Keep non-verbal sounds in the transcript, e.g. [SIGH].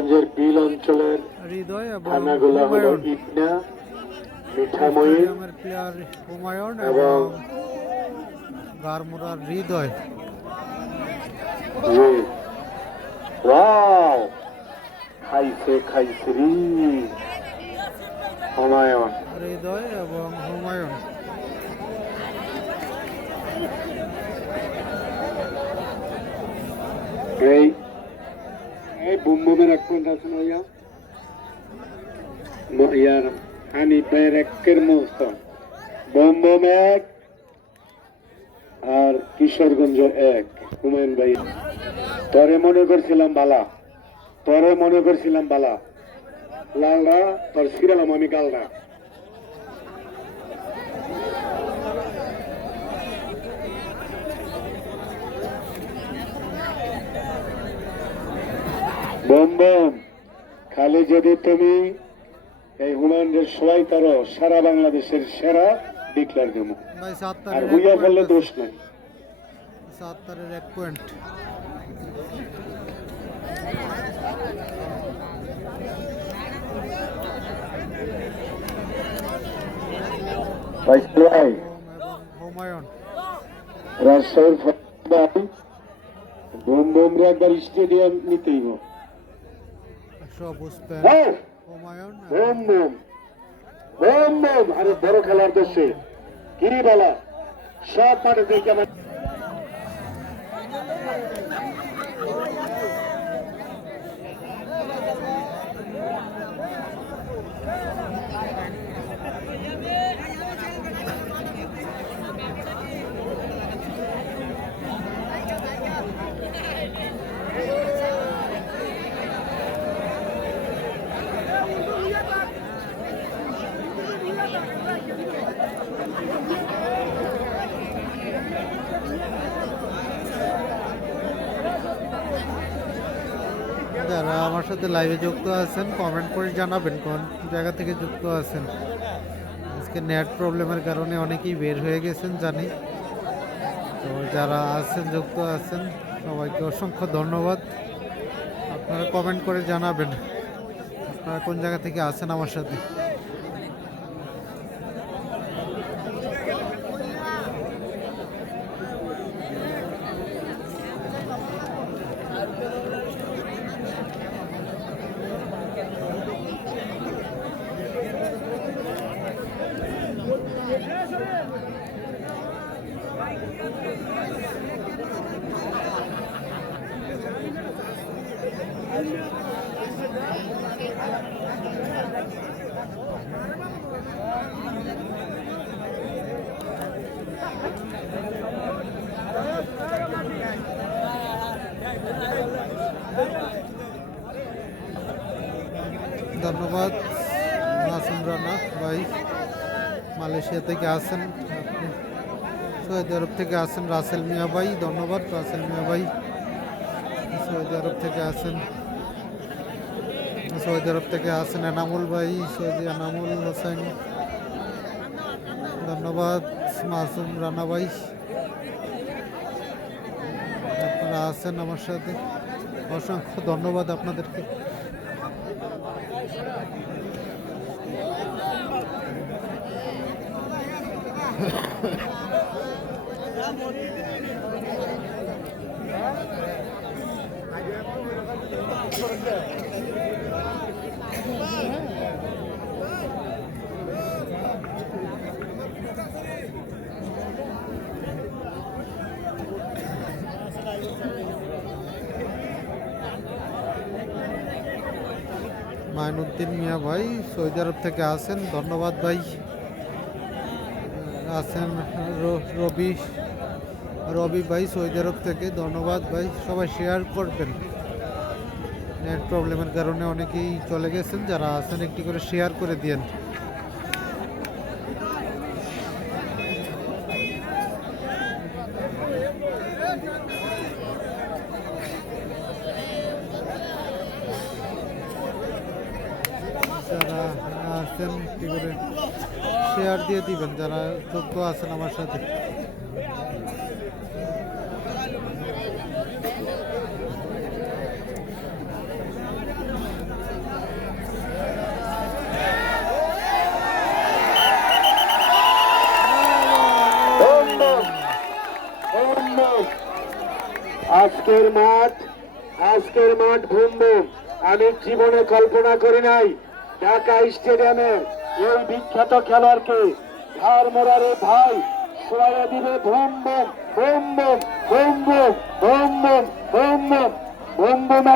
কিশোরগঞ্জের বিল অঞ্চলের হৃদয় এবং থানাগুলো হলো ইটনা মিঠাময়ী হুমায়ুন এবং গারমুরার হৃদয়। ওয়াও! খাইছে হুমায়ুন। হৃদয় এবং হুমায়ুন। এই এই বুমবুমের এক পয়েন্ট আছে না ইয়া ইয়ার হানিফ ভাইয়ের একের মস্ত বুমবুম এক আর কিশোরগঞ্জ এক হুমায়ুন ভাই তরে মনে করছিলাম বালা তরে মনে করছিলাম বালা লালরা তোর সিরালাম আমি গালরা বোম বোম খালি যদি তুমি এই হুমায়ুনের সবাই তারো সারা বাংলাদেশের সেরা ডিক্লার দেবো আর হুইয়া আছে। দোষ নাই সাত্তারের এক পয়েন্ট রাজশাহীর বোম বোম রে একবার স্টেডিয়াম নিতেই হবে। হ্যাঁ হুমায়ুন বোম বোম বোম বোম। আরে বড় খেলার দোষে কি বলা? সব মাঠে দেখে আমার যারা আমার সাথে লাইভে যুক্ত আছেন কমেন্ট করে জানাবেন কোন জায়গা থেকে যুক্ত আছেন। আজকে নেট প্রবলেমের কারণে অনেকেই বের হয়ে গেছেন, জানি। তো যারা আছেন, যুক্ত আছেন, সবাইকে অসংখ্য ধন্যবাদ। আপনারা কমেন্ট করে জানাবেন আপনারা কোন জায়গা থেকে আছেন আমার সাথে। ধন্যবাদ, মাসুম রানা ভাই। মালয়েশিয়া থেকে আসেন আপনি। সৌদি আরব থেকে আসেন রাসেল মিয়া ভাই, ধন্যবাদ রাসেল মিয়া ভাই। সৌদি আরব থেকে আসেন সৌদি আরব থেকে আসেন এনামুল ভাই, সৌদি এনামুল হোসেন। ধন্যবাদ, মাসুম রানা ভাই। আপনারা আছেন আমার সাথে। অসংখ্য ধন্যবাদ আপনাদেরকে। [LAUGHS] মাইনুদ্দিন মিয়া ভাই সৌদি আরব থেকে আসেন। ধন্যবাদ ভাই। আছেন রবি রবি ভাই সৌদি আরব থেকে। ধন্যবাদ ভাই। সবাই শেয়ার করবেন। নেট প্রবলেমের কারণে অনেকেই চলে গেছেন। যারা আছেন, একটি করে শেয়ার করে দিয়েন। আছেন একটি করে শেয়ার দিয়ে দিবেন, যারা যোগ্য আছেন আমার সাথে। আজকের মাঠ আজকের মাঠ ভুম আমি জীবনে কল্পনা করি নাই ঢাকা স্টেডিয়ামে এই বিখ্যাত খেলোয়াড়কে ধার মোড়ারে ভাই সোয়া দিবে ভুম বুম বুম বুম ভুম বুম ভুম বুম ভুম বুম